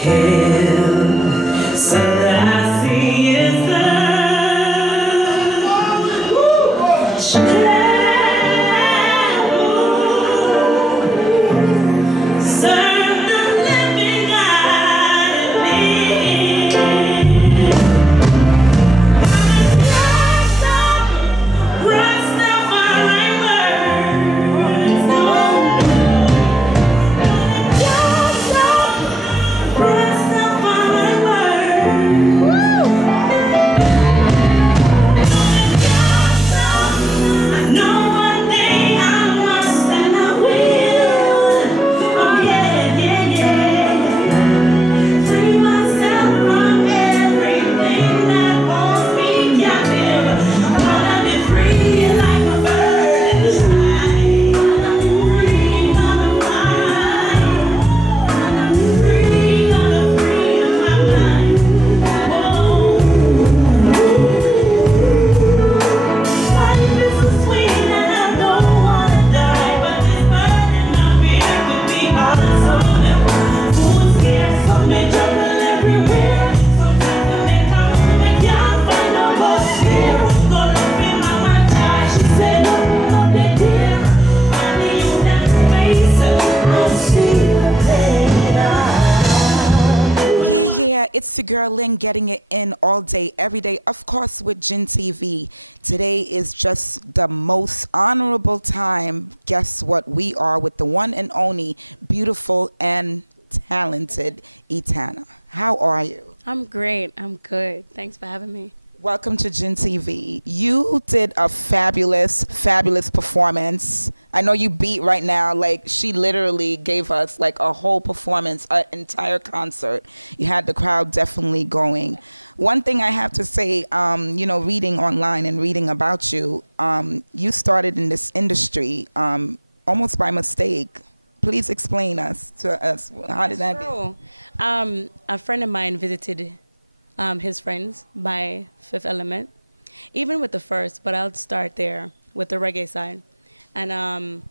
hill. Sunrise is the serve the living God in me. Rastafari words, no. Rastafari words. I know one day I must and I will. Oh yeah, yeah, yeah. Free myself from everything that holds me captive. I wanna be free like a bird in the sky. Free, gonna fly. Free, gonna free my mind. Whoa. Life is so sweet and I don't wanna die, but this burden of fear could be awesome. Food scarce, so many jungle everywhere. Sometimes I make a room and can't find no more here. Go look in my child, she said, look, not the dear. Finally you that face, I'll see the pain. Yeah, it's the girl Lynn getting it in all day, every day, of course, with Intv. Today is just the most honorable time. Guess what? We are with the one and only beautiful and talented Etana. How are you? I'm great. I'm good. Thanks for having me. Welcome to Intv. You did a fabulous, fabulous performance. I know you beat right now. Like, she literally gave us like a whole performance, an entire concert. You had the crowd definitely going. One thing I have to say, reading online and reading about you, you started in this industry almost by mistake. Please explain to us. How did that be? So, a friend of mine visited his friends by Fifth Element, even with the first, but I'll start there with the reggae side. And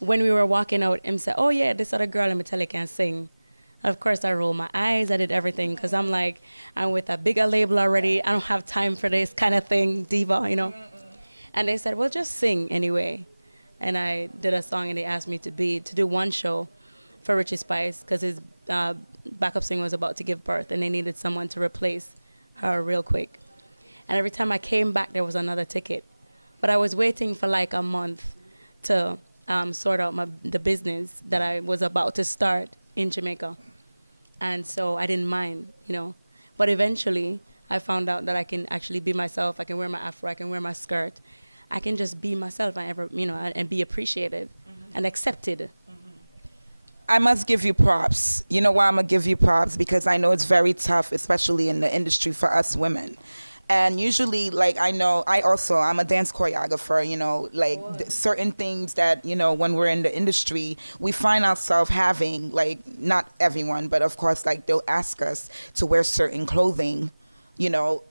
when we were walking out, him said, oh yeah, this other girl in Metallica can sing. Of course, I rolled my eyes. I did everything because I'm like, I'm with a bigger label already. I don't have time for this kind of thing, diva, you know. And they said, well, just sing anyway. And I did a song, and they asked me to do one show for Richie Spice because his backup singer was about to give birth, and they needed someone to replace her real quick. And every time I came back, there was another ticket. But I was waiting for like a month to sort out the business that I was about to start in Jamaica. And so I didn't mind, But eventually, I found out that I can actually be myself. I can wear my afro. I can wear my skirt. I can just be myself and be appreciated and accepted. I must give you props. You know why I'm going to give you props? Because I know it's very tough, especially in the industry for us women. And usually, like, I'm a dance choreographer, certain things that, when we're in the industry, we find ourselves having, like, not everyone, but of course, like, they'll ask us to wear certain clothing,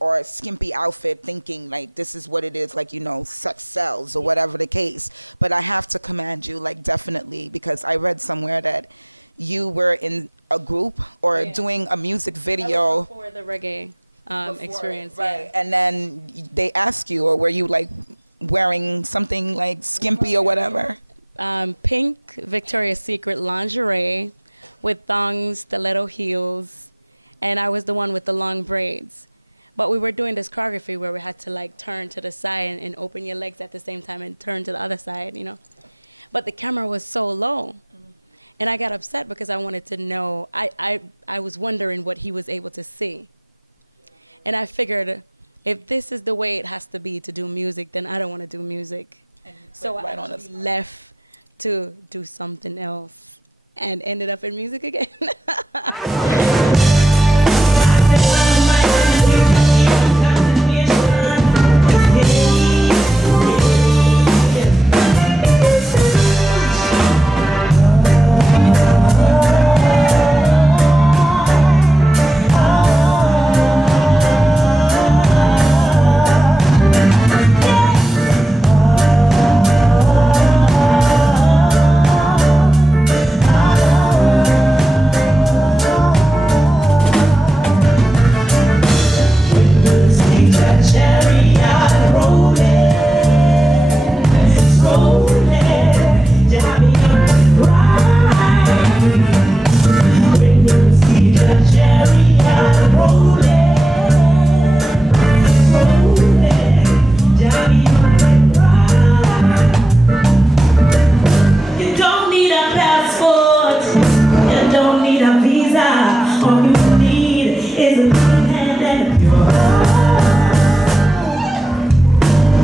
or a skimpy outfit, thinking like this is what it is, like, sex sells or whatever the case. But I have to commend you, like, definitely, because I read somewhere that you were in a group or doing a music video. That was before the reggae experience. Right. And then they ask you, or were you like wearing something like skimpy or whatever? Pink Victoria's Secret lingerie with thongs, stiletto heels, and I was the one with the long braids. But we were doing this choreography where we had to like turn to the side and open your legs at the same time and turn to the other side, But the camera was so low. And I got upset because I wanted to know, I was wondering what he was able to see. And I figured, if this is the way it has to be to do music, then I don't want to do music. So I actually left to do something else and ended up in music again. You don't need a passport, you don't need a visa. All you need is a clean hand and a pure heart.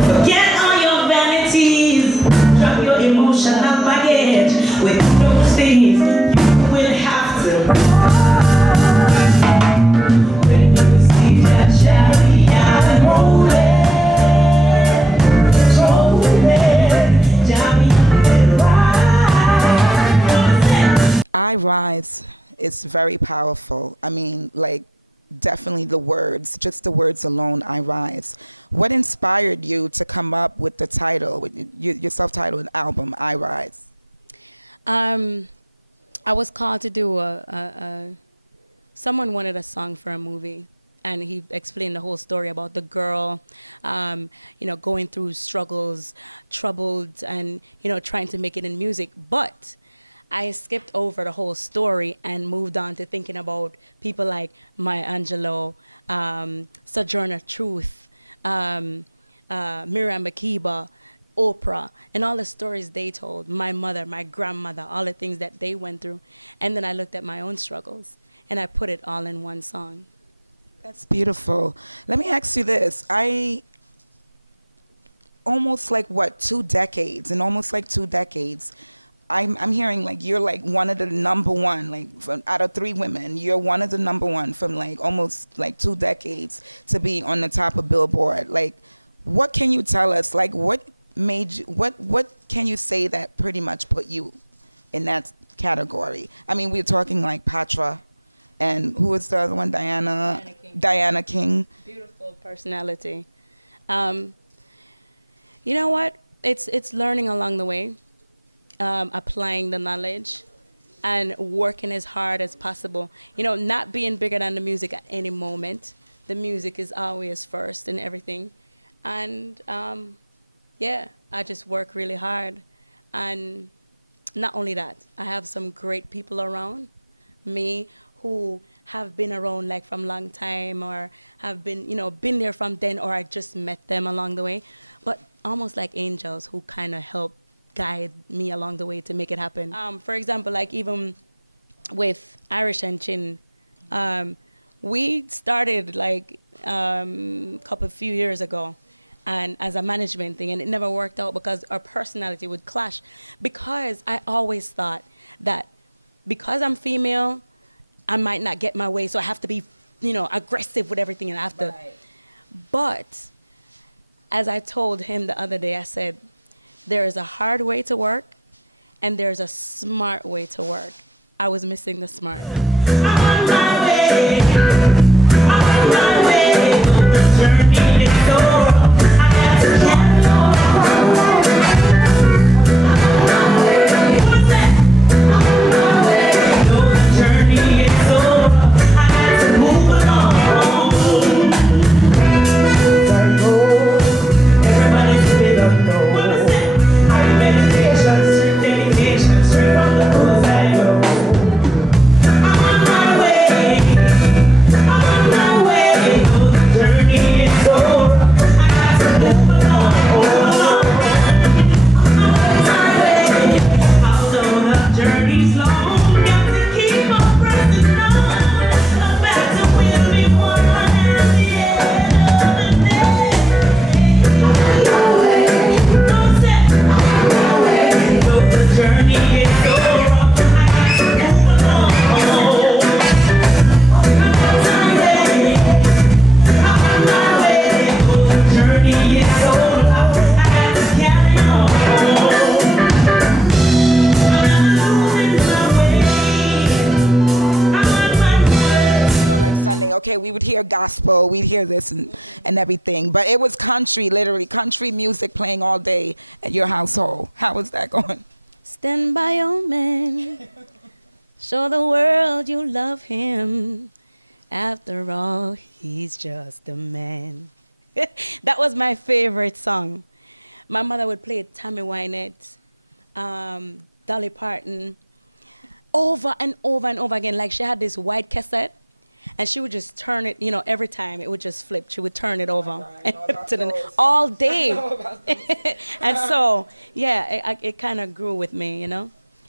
Forget all your vanities, drop your emotional baggage. With those things, you will have to. When you see that chariot rolling, chariot ride. I Rise is very powerful. I mean, like, definitely the words, just the words alone, I Rise. What inspired you to come up with the title, with your self-titled album, I Rise? I was called to do someone wanted a song for a movie, and he explained the whole story about the girl, going through struggles, troubled, and, trying to make it in music. But I skipped over the whole story and moved on to thinking about people like Maya Angelou, Sojourner Truth, Miriam Makeba, Oprah, and all the stories they told, my mother, my grandmother, all the things that they went through. And then I looked at my own struggles, and I put it all in one song. That's beautiful. Let me ask you this. Almost like 2 decades, I'm hearing like you're like one of the number one, like out of 3 women, you're one of the number one from like almost like 2 decades to be on the top of Billboard. Like, what can you tell us? Like, what made you, what can you say that pretty much put you in that category? I mean, we're talking like Patra, and who was the other one? Diana King. Beautiful personality. You know what? It's learning along the way. Applying the knowledge and working as hard as possible. Not being bigger than the music at any moment. The music is always first in everything. And I just work really hard. And not only that, I have some great people around me who have been around like from long time, or have been, been there from then, or I just met them along the way. But almost like angels who kind of help guide me along the way to make it happen. For example, like even with Irish and Chin, we started like few years ago, and as a management thing, and it never worked out because our personality would clash. Because I always thought that because I'm female, I might not get my way, so I have to be, aggressive with everything, and I have to. Right. But as I told him the other day, I said, there is a hard way to work, and there's a smart way to work. I was missing the smart. I'm on my way. I'm on my way. The journey is so rough. I have to carry on. What's that? I'm on my way. Though the journey is so rough, I have to move along. Everybody's big up, no. Meditation, strict dedication, straight from the roots I go. I'm on my way. I'm on my way. Though the journey is so rough, I got to move along, along. I'm on my way. Although the journey's long, got to keep on pressing on. No matter where we want at the end of the day. I'm on my way. Don't say. The journey is so rough, I got to move along. I'm on my way. I'm on my way. The journey is so rough, I got to carry on. I'm not losing my way. I'm on my way. Like Sunday, okay, we would hear gospel, we'd hear this and everything, but it was country, literally country music playing all day at your household. How was that going? Stand by your man. Show the world you love him. After all, he's just a man. That was my favorite song. My mother would play Tammy Wynette, Dolly Parton, over and over and over again. Like she had this white cassette, and she would just turn it, every time it would just flip. She would turn it over all day. And so, yeah, it kind of grew with me,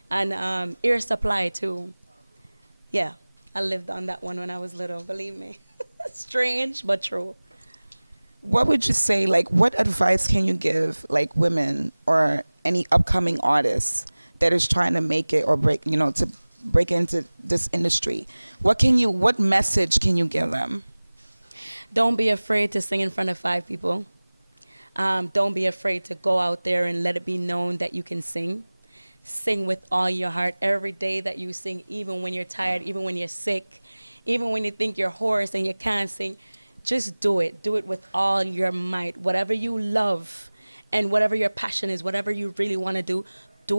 And Air Supply too. Yeah, I lived on that one when I was little, believe me. Strange, but true. What would you say, like, what advice can you give, like, women or any upcoming artists that is trying to make it or break, to break into this industry? What message can you give them? Don't be afraid to sing in front of 5 people. Don't be afraid to go out there and let it be known that you can sing. Sing with all your heart every day that you sing, even when you're tired, even when you're sick, even when you think you're hoarse and you can't sing. Just do it. Do it with all your might. Whatever you love and whatever your passion is, whatever you really want to do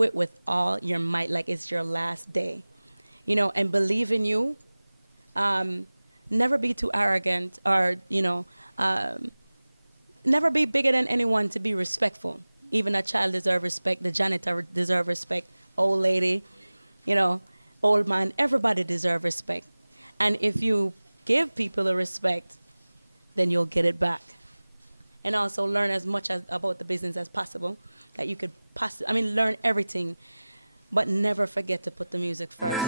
it with all your might like it's your last day. And believe in you. Never be too arrogant or, never be bigger than anyone to be respectful. Even a child deserves respect. The janitor deserves respect. Old lady, old man, everybody deserves respect. And if you give people the respect, then you'll get it back. And also learn as much about the business as possible that you could learn everything, but never forget to put the music first.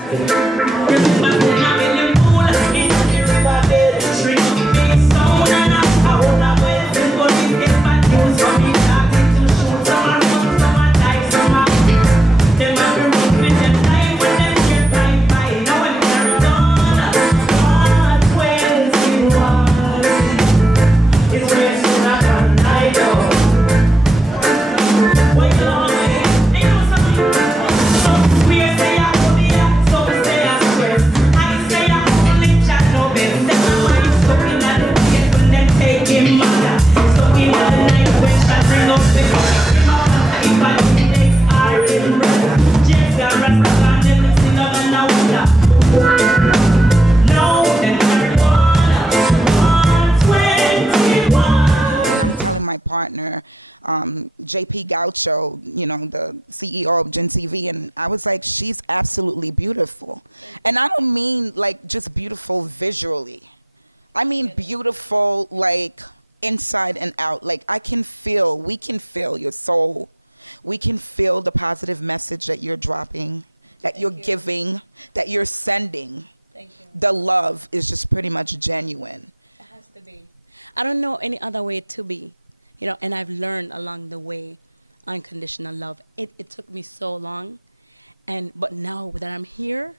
My partner, JP Gaucho, the CEO of Intv, and I was like, she's absolutely beautiful. And I don't mean like just beautiful visually. I mean beautiful like inside and out. Like we can feel your soul. We can feel the positive message that you're dropping, that you're giving, that you're sending. Thank you. The love is just pretty much genuine. It has to be. I don't know any other way to be. And I've learned along the way unconditional love. It took me so long, but now that I'm here,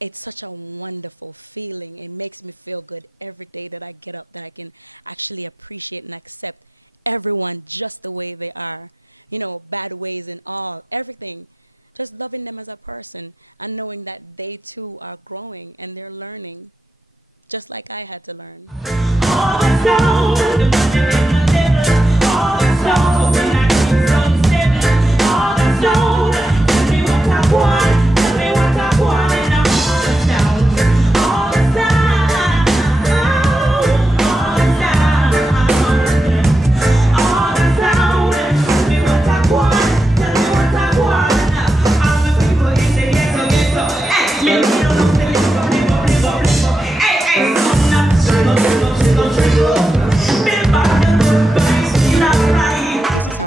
it's such a wonderful feeling. It makes me feel good every day that I get up, that I can actually appreciate and accept everyone just the way they are. Bad ways and all, everything. Just loving them as a person and knowing that they too are growing and they're learning, just like I had to learn.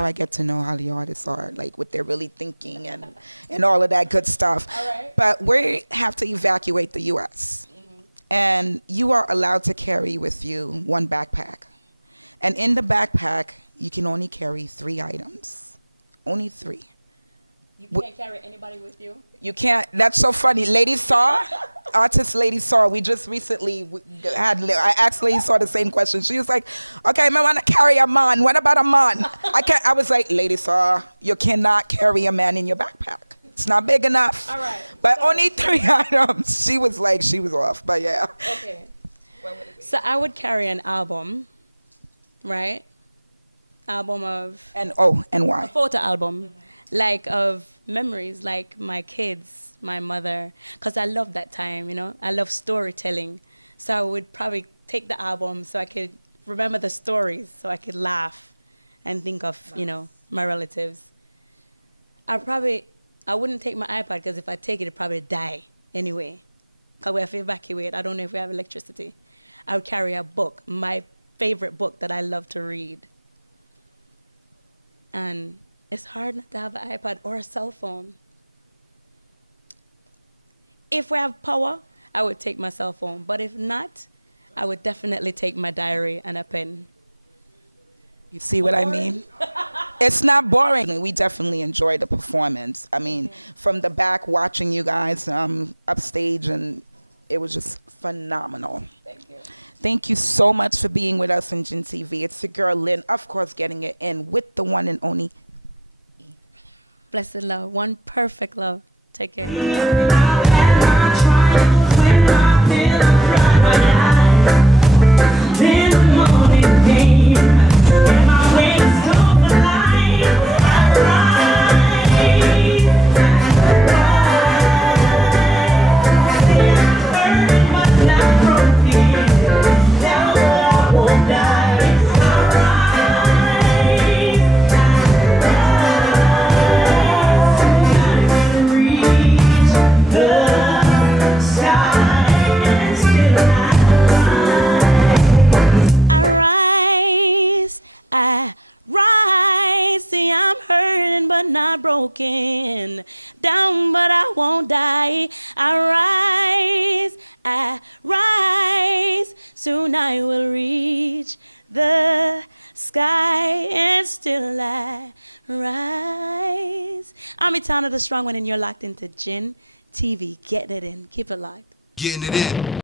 I get to know how the artists are, like what they're really thinking and all of that good stuff. All right. But we have to evacuate the U.S. And you are allowed to carry with you one backpack. And in the backpack, you can only carry 3 items. Only 3. You can't carry anybody with you? You can't. That's so funny. Lady Saw, artist Lady Saw, we just recently I asked Lady Saw the same question. She was like, okay, I want to carry a man. What about a man? I was like, Lady Saw, you cannot carry a man in your backpack. It's not big enough. All right. But only 3 items. She was off, but yeah. Okay. So I would carry an album, right? Album of... And why? A photo album. Like of memories, like my kids, my mother, because I love that time, I love storytelling. So I would probably take the album so I could remember the stories, so I could laugh and think of, my relatives. I probably I wouldn't take my iPad because if I take it, it'd probably die anyway. Because we have to evacuate. I don't know if we have electricity. I would carry a book, my favorite book that I love to read. And it's hard not to have an iPad or a cell phone. If we have power, I would take my cell phone. But if not, I would definitely take my diary and a pen. You see what I mean? It's not boring. We definitely enjoyed the performance. I mean, from the back watching you guys upstage, and it was just phenomenal. Thank you. Thank you so much for being with us in Intv. It's your girl Lynn, of course, getting it in with the one and only. Blessed love. One perfect love. Take care. Then the morning came, and my wings come alive. I rise, hurt but not broken. Now I won't die. I will reach the sky and still I rise. See, I'm hurting but not broken. Down but I won't die. I rise. Soon I will reach the sky and still I rise. I'm Etana the Strong One and you're locked into Gin TV. Get it in. Keep it locked. Getting it in.